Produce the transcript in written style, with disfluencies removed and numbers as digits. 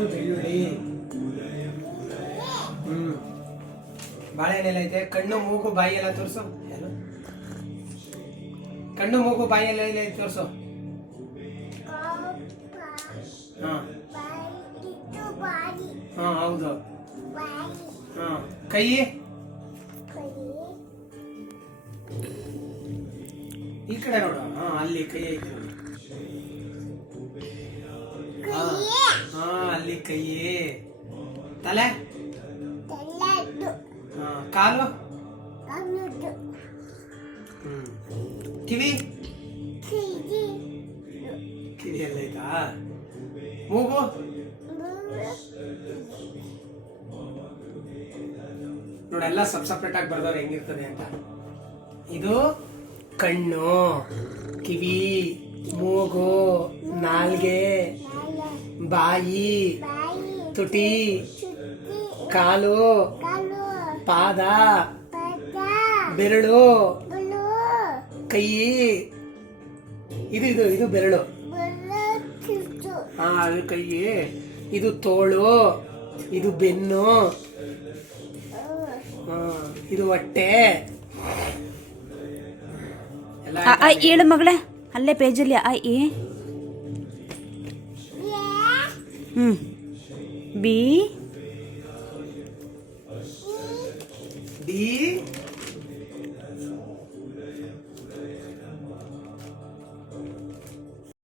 ಇದು ಬೆಳ್ಳುಳ್ಳಿ. ಬಾಳೆಹಣ್ಣೆಲ್ಲ ಐತೆ. ಕಣ್ಣು ಮೂಗು ಬಾಯಿ ಎಲ್ಲ ತೋರಿಸು. ಕಣ್ಣು ಮೂಗು ಬಾಯಿ ಎಲ್ಲ ತೋರಿಸು. ಹಾಂ ಹೌದು. ಹಾಂ ಕೈ ಈ ಕಡೆ ನೋಡು. ಹಾಂ ಅಲ್ಲಿ ಕೈ ಐತೆ ನೋಡಿ. ಹಾಂ ಅಲ್ಲಿ ಕೈ. ತಲೆ. ಹಾಂ ಕಾಲು. ಕಿವಿ. ಕಿವಿ ಎಲ್ಲ ಐತಾ. ಮೂಗು. ನೋಡೆಲ್ಲ ಸಪ್ರೇಟ್ ಆಗಿ ಬರ್ದವ್ರು ಹೆಂಗಿರ್ತದೆ ಅಂತ. ಇದು ಕಣ್ಣು, ಕಿವಿ, ಮೂಗು, ನಾಲ್ಗೆ, ಬಾಯಿ, ತುಟಿ, ಕಾಲು, ಪಾದ, ಬೆರಳು, ಕೈ. ಇದು ಇದು ಇದು ಬೆರಳು. ಹಾ ಅದು ಕೈ. ಇದು ತೋಳು, ಇದು ಬೆನ್ನು, ಇದು ಹೊಟ್ಟೆ ಎಲ್ಲ. ಹೇಳು ಮಗಳೇ, ಅಲ್ಲೇ ಪೇಜಲ್ಲಿ ಬಿ ಡಿ